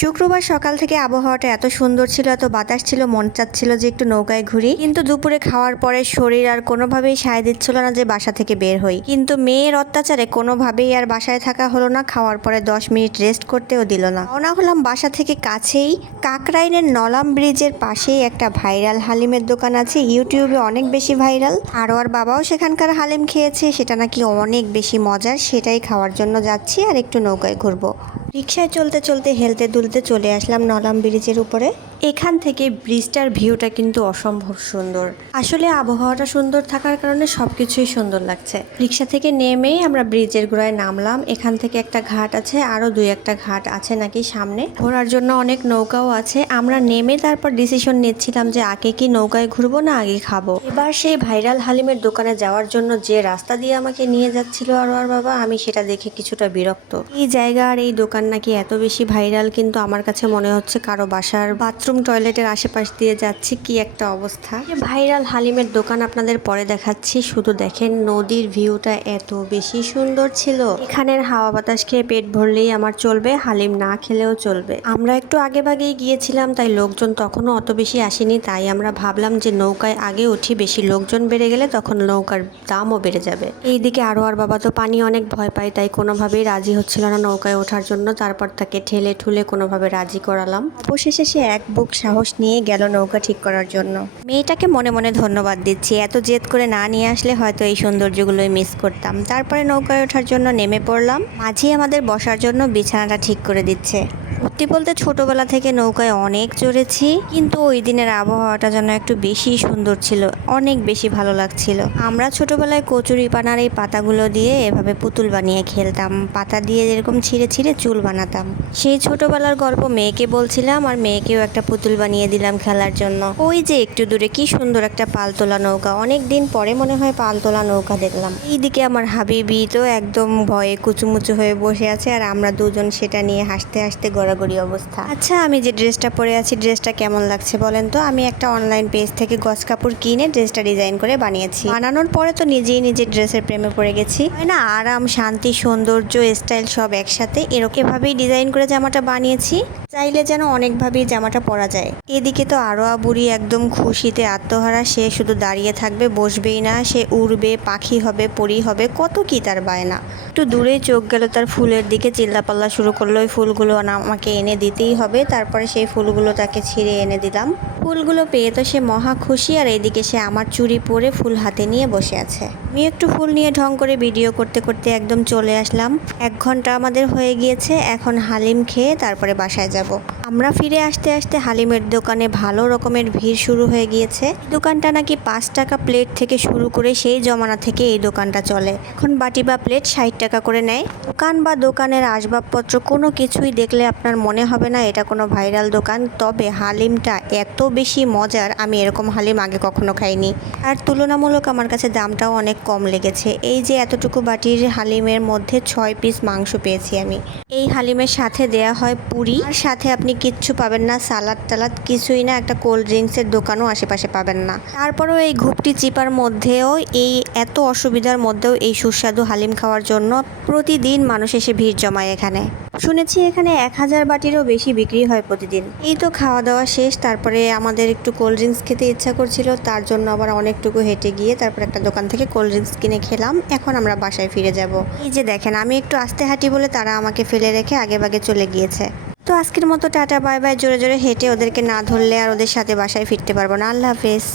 শুক্রবার সকাল থেকে আবহাওয়াটা এত সুন্দর ছিল, এত বাতাস ছিল, মন চাচ্ছিল যে একটু নৌকায় ঘুরি। কিন্তু দুপুরে খাওয়ার পরে শরীর আর কোনোভাবেই সায় দিচ্ছিল না যে বাসা থেকে বের হই। কিন্তু মেয়ের অত্যাচারে কোনোভাবেই আর বাসায় থাকা হলো না। খাওয়ার পরে 10 মিনিট রেস্ট করতেও দিল না। রওনা হলাম বাসা থেকে কাছেই কাকরাইনের নলাম ব্রিজের পাশেই একটা ভাইরাল হালিমের দোকান আছে, ইউটিউবে অনেক বেশি ভাইরাল। আর বাবাও সেখানকার হালিম খেয়েছে, সেটা নাকি অনেক বেশি মজার। সেটাই খাওয়ার জন্য যাচ্ছি আর একটু নৌকায় ঘুরবো। রিকশায় চলতে চলতে হেলতে দুলতে চলে আসলাম নলাম ব্রিজের উপরে। এখান থেকে ব্রিজটার ভিউটা কিন্তু অসম্ভব সুন্দর। আসলে আবহাওয়াটা সুন্দর থাকার কারণে সবকিছুই সুন্দর লাগছে। রিকশা থেকে নেমেই আমরা ব্রিজের গোড়ায় নামলাম। এখান থেকে একটা ঘাট আছে, আরো 2-1টা ঘাট আছে নাকি সামনে। ঘোরার জন্য অনেক নৌকাও আছে। আমরা নেমে তারপর ডিসিশন নিচ্ছিলাম যে আগে কি নৌকায় ঘুরবো না আগে খাবো। এবার সেই ভাইরাল হালিমের দোকানে যাওয়ার জন্য যে রাস্তা দিয়ে আমাকে নিয়ে যাচ্ছিল আর বাবা, আমি সেটা দেখে কিছুটা বিরক্ত। এই জায়গা আর এই দোকান নাকি এত বেশি ভাইরাল, কিন্তু আমার কাছে মনে হচ্ছে কারো বাসার বাথরুম টয়লেটের আশেপাশ দিয়ে যাচ্ছি। কি একটা অবস্থা। ভাইরাল হালিমের দোকান আপনাদের পরে দেখাচ্ছি। শুধু দেখেন নদীর ভিউটা এত বেশি সুন্দর ছিল। এখানের হাওয়া বাতাস খেয়ে পেট ভরলেই আমার চলবে, হালিম না খেলেও চলবে। আমরা একটু আগে ভাগেই গিয়েছিলাম, তাই লোকজন তখনও অত বেশি আসেনি। তাই আমরা ভাবলাম যে নৌকায় আগে উঠি, বেশি লোকজন বেড়ে গেলে তখন নৌকার দামও বেড়ে যাবে। এইদিকে আর বাবা তো পানি অনেক ভয় পায়, তাই কোনোভাবেই রাজি হচ্ছিল না নৌকায় ওঠার জন্য। তারপর তাকে ঠেলে ঠুলে কোনোভাবে রাজি করালাম। অবশেষে সে এক বুক সাহস নিয়ে গেল নৌকা ঠিক করার জন্য। মেয়েটাকে মনে মনে ধন্যবাদ দিচ্ছি, এত জেদ করে না নিয়ে আসলে হয়তো এই সৌন্দর্যগুলোই মিস করতাম। তারপরে নৌকায় ওঠার জন্য নেমে পড়লাম। মাঝি আমাদের বসার জন্য বিছানাটা ঠিক করে দিচ্ছে। সত্যি বলতে ছোটবেলা থেকে নৌকায় অনেক চড়েছি, কিন্তু ওই দিনের আবহাওয়াটা যেন একটু বেশি সুন্দর ছিল, অনেক বেশি ভালো লাগছিল। আমরা ছোটবেলায় কচুরি পানার এই পাতাগুলো দিয়ে এভাবে পুতুল বানিয়ে খেলতাম। পাতা দিয়ে এরকম ছিঁড়ে ছিঁড়ে চুল বানাতাম। সেই ছোটবেলার গল্প মেয়েকে বলছিলাম, আর মেয়েকেও একটা পুতুল বানিয়ে দিলাম খেলার জন্য। ওই যে একটু দূরে কি সুন্দর একটা পালতোলা নৌকা, অনেক দিন পরে মনে হয় পালতোলা নৌকা দেখলাম। এইদিকে আমার হাবিবি তো একদম ভয়ে কুচুমুচু হয়ে বসে আছে, আর আমরা দুজন সেটা নিয়ে হাসতে হাসতে গড়াগড়ি অবস্থা। আচ্ছা, আমি যে ড্রেসটা পরে আছি, ড্রেসটা কেমন লাগছে বলেন তো? আমি একটা অনলাইন পেজ থেকে গজ কাপড় কিনে ড্রেসটা ডিজাইন করে বানিয়েছি। বানানোর পরে তো নিজেই নিজের ড্রেসের প্রেমে পড়ে গেছি। হয় না, আরাম, শান্তি, সৌন্দর্য, স্টাইল সব একসাথে। এভাবেই ডিজাইন করে জামাটা বানিয়েছি, চাইলে যেন অনেকভাবেই জামাটা পরা যায়। এদিকে তো বুড়ি একদম খুশিতে আত্মহারা। সে শুধু দাঁড়িয়ে থাকবে, বসবেই না। সে উড়বে, পাখি হবে, পরি হবে, কত কি তার বায়না। একটু দূরে চোখ গেল তার ফুলের দিকে, চিল্লাপাল্লা শুরু করলো ওই ফুলগুলো আমাকে এনে দিতেই হবে। তারপরে সেই ফুলগুলো তাকে ছিঁড়ে এনে দিলাম। ফুলগুলো পেয়ে তো সে মহা খুশি। আর এইদিকে সে আমার চুড়ি পরে ফুল হাতে নিয়ে বসে আছে। আমি একটু ফুল নিয়ে ঢং করে ভিডিও করতে করতে একদম চলে আসলাম। 1 ঘন্টা আমাদের হয়ে গিয়েছে। এখন হালিম খেয়ে তারপরে বাসায় যাব। আমরা ফিরে আসতে আসতে হালিমের দোকানে ভালো রকমের ভিড় শুরু হয়ে গিয়েছে। দোকানটা নাকি 5 টাকা প্লেট থেকে শুরু করে সেই জমানা থেকে এই দোকানটা চলে। এখন বাটি বা প্লেট 60 টাকা করে নেয়। দোকান বা দোকানের আসবাবপত্র কোনো কিছুই দেখলে আপনার মনে হবে না এটা কোনো ভাইরাল দোকান। তবে হালিমটা এত বেশি মজার, আমি এরকম হালিম আগে কখনো খাইনি। আর তুলনামূলক আমার কাছে দামটাও অনেক কম লেগেছে। এই যে এতটুকু বাটির হালিমের মধ্যে 6 পিস মাংস পেয়েছি আমি। এই হালিমের সাথে দেয়া হয় পুরি, আর সাথে আপনি কিচ্ছু পাবেন না, সালাদ টালাদ কিছুই না। একটা কোল্ড ড্রিঙ্কসের দোকানও আশেপাশে পাবেন না। তারপরেও এই ঘুপটি চিপার মধ্যেও, এই এত অসুবিধার মধ্যেও এই সুস্বাদু হালিম খাওয়ার জন্য প্রতিদিন মানুষ এসে ভিড় জমায় এখানে। শুনেছি এখানে 1000 বাটিরও বেশি বিক্রি হয় প্রতিদিন। এই তো খাওয়া দাওয়া শেষ। তারপরে আমাদের একটু কোল্ড ড্রিঙ্কস খেতে ইচ্ছা করছিল, তার জন্য আবার অনেকটুকু হেঁটে গিয়ে তারপর একটা দোকান থেকে কোল্ড ড্রিঙ্কস কিনে খেলাম। এখন আমরা বাসায় ফিরে যাব। এই যে দেখেন, আমি একটু আস্তে হাঁটি বলে তারা আমাকে ফেলে রেখে আগে ভাগে চলে গিয়েছে। তো আজকের মতো টাটা বাই বাই। জোরে জোরে হেঁটে ওদেরকে না ধরলে আর ওদের সাথে বাসায় ফিরতে পারবো না। আল্লাহ হাফেজ।